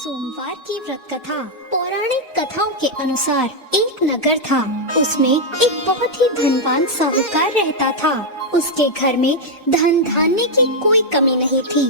सोमवार की व्रत कथा। पौराणिक कथाओं के अनुसार एक नगर था, उसमें एक बहुत ही धनवान साहूकार रहता था। उसके घर में धन धान्य की कोई कमी नहीं थी,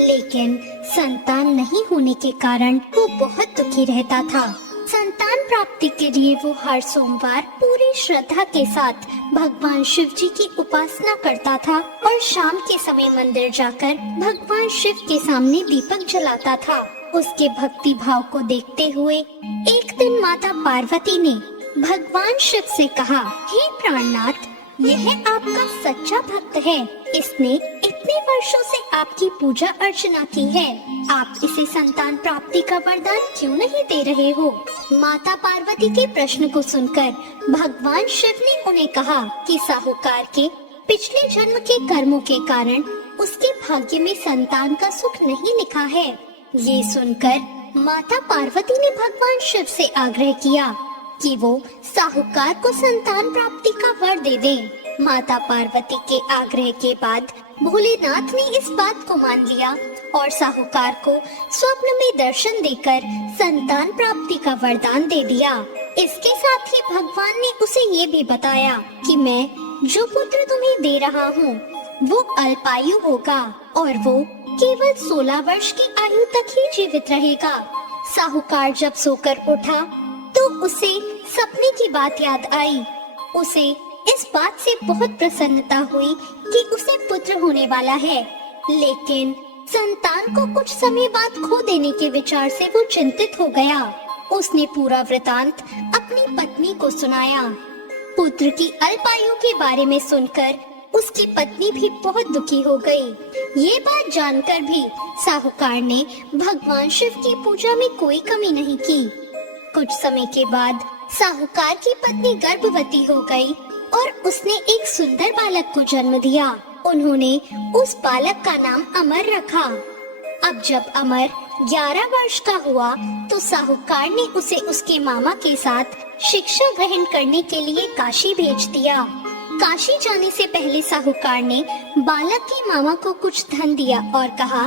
लेकिन संतान नहीं होने के कारण वो बहुत दुखी रहता था। संतान प्राप्ति के लिए वो हर सोमवार पूरी श्रद्धा के साथ भगवान शिव जी की उपासना करता था और शाम के समय मंदिर जाकर भगवान शिव के सामने दीपक जलाता था। उसके भक्ति भाव को देखते हुए एक दिन माता पार्वती ने भगवान शिव से कहा, हे प्राणनाथ, यह आपका सच्चा भक्त है। इसने इतने वर्षों से आपकी पूजा अर्चना की है। आप इसे संतान प्राप्ति का वरदान क्यों नहीं दे रहे हो? माता पार्वती के प्रश्न को सुनकर भगवान शिव ने उन्हें कहा कि साहूकार के पिछले जन्म के कर्मों के कारण उसके भाग्य में संतान का सुख नहीं लिखा है। ये सुनकर माता पार्वती ने भगवान शिव से आग्रह किया कि वो साहूकार को संतान प्राप्ति का वर दे दें। माता पार्वती के आग्रह के बाद भोलेनाथ ने इस बात को मान लिया और साहूकार को स्वप्न में दर्शन देकर संतान प्राप्ति का वरदान दे दिया। इसके साथ ही भगवान ने उसे ये भी बताया कि मैं जो पुत्र तुम्हें दे रहा हूँ वो अल्पायु होगा और वो केवल 16 वर्ष की आयु तक ही जीवित रहेगा। साहूकार जब सोकर उठा तो उसे सपने की बात याद आई। उसे इस बात से बहुत प्रसन्नता हुई कि उसे पुत्र होने वाला है, लेकिन संतान को कुछ समय बाद खो देने के विचार से वो चिंतित हो गया। उसने पूरा वृतांत अपनी पत्नी को सुनाया। पुत्र की अल्पायु के बारे में सुनकर उसकी पत्नी भी बहुत दुखी हो गई। ये बात जानकर भी साहूकार ने भगवान शिव की पूजा में कोई कमी नहीं की। कुछ समय के बाद साहूकार की पत्नी गर्भवती हो गई और उसने एक सुंदर बालक को जन्म दिया। उन्होंने उस बालक का नाम अमर रखा। अब जब अमर 11 वर्ष का हुआ तो साहूकार ने उसे उसके मामा के साथ शिक्षा ग्रहण करने के लिए काशी भेज दिया। काशी जाने से पहले साहूकार ने बालक के मामा को कुछ धन दिया और कहा,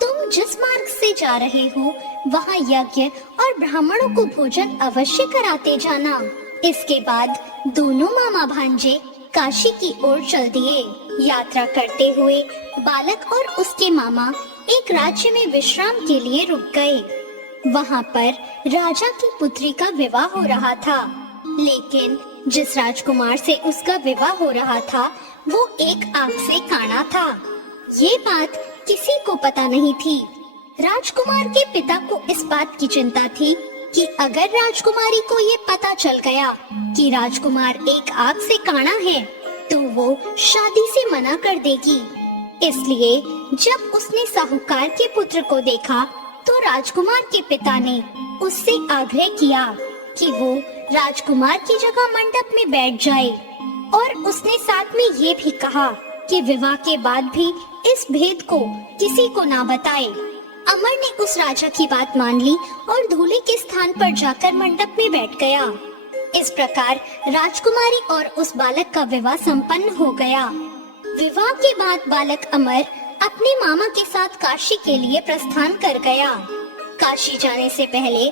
तुम जिस मार्ग से जा रहे हो वहाँ यज्ञ और ब्राह्मणों को भोजन अवश्य कराते जाना। इसके बाद दोनों मामा भांजे काशी की ओर चल दिए। यात्रा करते हुए बालक और उसके मामा एक राज्य में विश्राम के लिए रुक गए। वहाँ पर राजा की पुत्री का विवाह हो रहा था, लेकिन जिस राजकुमार से उसका विवाह हो रहा था वो एक आंख से काना था। ये बात किसी को पता नहीं थी। राजकुमार के पिता को इस बात की चिंता थी कि अगर राजकुमारी को ये पता चल गया कि राजकुमार एक आंख से काना है तो वो शादी से मना कर देगी। इसलिए जब उसने साहूकार के पुत्र को देखा तो राजकुमार के पिता ने उससे आग्रह किया कि वो राजकुमार की जगह मंडप में बैठ जाए और उसने साथ में ये भी कहा कि विवाह के बाद भी इस भेद को किसी को ना बताए। अमर ने उस राजा की बात मान ली और दूल्हे के स्थान पर जाकर मंडप में बैठ गया। इस प्रकार राजकुमारी और उस बालक का विवाह संपन्न हो गया। विवाह के बाद बालक अमर अपने मामा के साथ काशी के लिए प्रस्थान कर गया। काशी जाने से पहले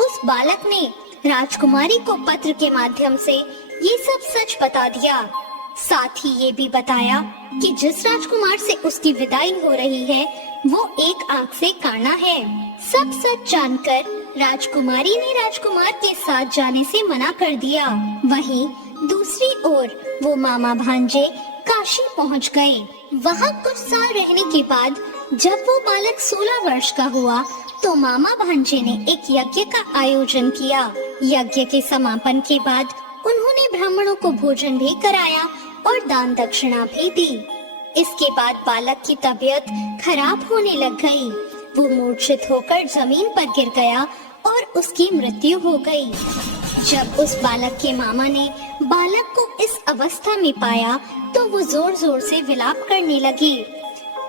उस बालक ने राजकुमारी को पत्र के माध्यम से ये सब सच बता दिया। साथ ही ये भी बताया कि जिस राजकुमार से उसकी विदाई हो रही है वो एक आंख से काना है। सब सच जानकर राजकुमारी ने राजकुमार के साथ जाने से मना कर दिया। वहीं दूसरी ओर वो मामा भांजे काशी पहुंच गए। वहाँ कुछ साल रहने के बाद जब वो बालक 16 वर्ष का हुआ तो मामा भांजे ने एक यज्ञ का आयोजन किया। यज्ञ के समापन के बाद उन्होंने ब्राह्मणों को भोजन भी कराया और दान दक्षिणा भी दी। इसके बाद बालक की तबीयत खराब होने लग गई। वो मूर्छित होकर जमीन पर गिर गया और उसकी मृत्यु हो गई। जब उस बालक के मामा ने बालक को इस अवस्था में पाया तो वो जोर जोर से विलाप करने लगे।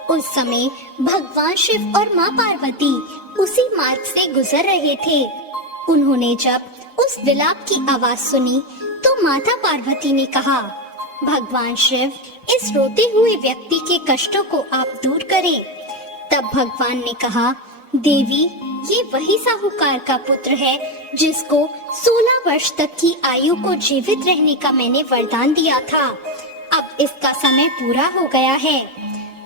उस समय भगवान शिव और माँ पार्वती उसी मार्ग से गुजर रहे थे। उन्होंने जब उस विलाप की आवाज सुनी तो माता पार्वती ने कहा, भगवान शिव, इस रोते हुए व्यक्ति के कष्टों को आप दूर करें। तब भगवान ने कहा, देवी, ये वही साहूकार का पुत्र है जिसको 16 वर्ष तक की आयु को जीवित रहने का मैंने वरदान दिया था। अब इसका समय पूरा हो गया है।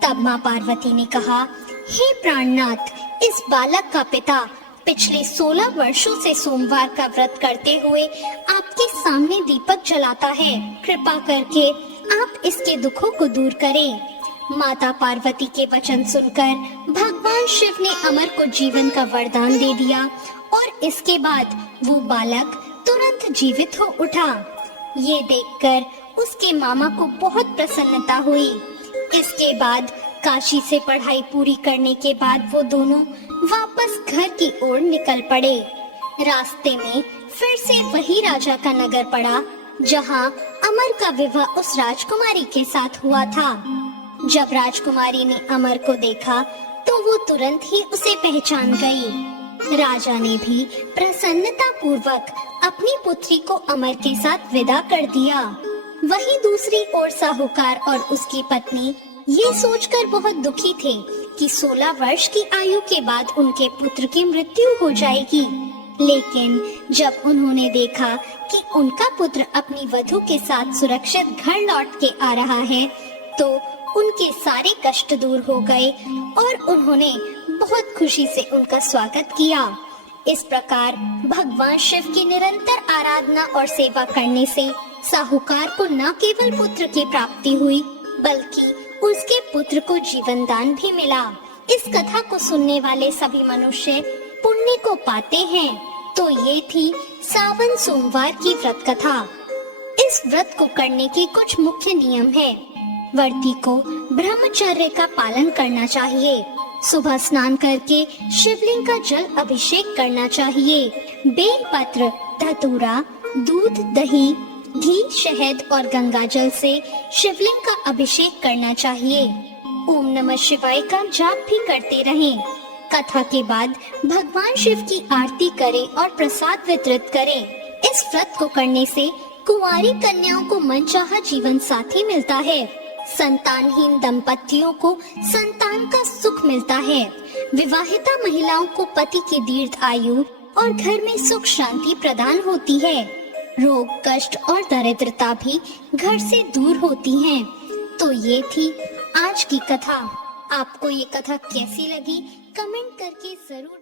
तब माँ पार्वती ने कहा, हे प्राणनाथ, इस बालक का पिता पिछले 16 वर्षों से सोमवार का व्रत करते हुए आपके सामने दीपक जलाता है। कृपा करके आप इसके दुखों को दूर करें। माता पार्वती के वचन सुनकर भगवान शिव ने अमर को जीवन का वरदान दे दिया और इसके बाद वो बालक तुरंत जीवित हो उठा। ये देखकर उसके मामा को बहुत प्रसन्नता हुई। इसके बाद काशी से पढ़ाई पूरी करने के बाद वो दोनों वापस घर की ओर निकल पड़े। रास्ते में फिर से वही राजा का नगर पड़ा जहाँ अमर का विवाह उस राजकुमारी के साथ हुआ था। जब राजकुमारी ने अमर को देखा तो वो तुरंत ही उसे पहचान गई। राजा ने भी प्रसन्नता पूर्वक अपनी पुत्री को अमर के साथ विदा कर दिया। वहीं दूसरी ओर साहूकार और उसकी पत्नी ये सोचकर बहुत दुखी थे कि 16 वर्ष की आयु के बाद उनके पुत्र की मृत्यु हो जाएगी। लेकिन जब उन्होंने देखा कि उनका पुत्र अपनी वधू के साथ सुरक्षित घर लौट के आ रहा है तो उनके सारे कष्ट दूर हो गए और उन्होंने बहुत खुशी से उनका स्वागत किया। इस प्रकार भगवान शिव की निरंतर आराधना और सेवा करने से साहूकार को न केवल पुत्र की प्राप्ति हुई बल्कि उसके पुत्र को जीवन दान भी मिला। इस कथा को सुनने वाले सभी मनुष्य पुण्य को पाते हैं। तो ये थी सावन सोमवार की व्रत कथा। इस व्रत को करने के कुछ मुख्य नियम है। व्रती को ब्रह्मचर्य का पालन करना चाहिए। सुबह स्नान करके शिवलिंग का जल अभिषेक करना चाहिए। बेलपत्र, धतूरा, दूध, दही, घी, शहद और गंगा जल से शिवलिंग का अभिषेक करना चाहिए। ओम नमः शिवाय का जाप भी करते रहें। कथा के बाद भगवान शिव की आरती करें और प्रसाद वितरित करें। इस व्रत को करने से कुंवारी कन्याओं को मनचाहा जीवन साथी मिलता है। संतानहीन दंपतियों को संतान का सुख मिलता है। विवाहिता महिलाओं को पति की दीर्घ आयु और घर में सुख शांति प्रदान होती है। रोग, कष्ट और दरिद्रता भी घर से दूर होती हैं। तो ये थी आज की कथा। आपको ये कथा कैसी लगी कमेंट करके जरूर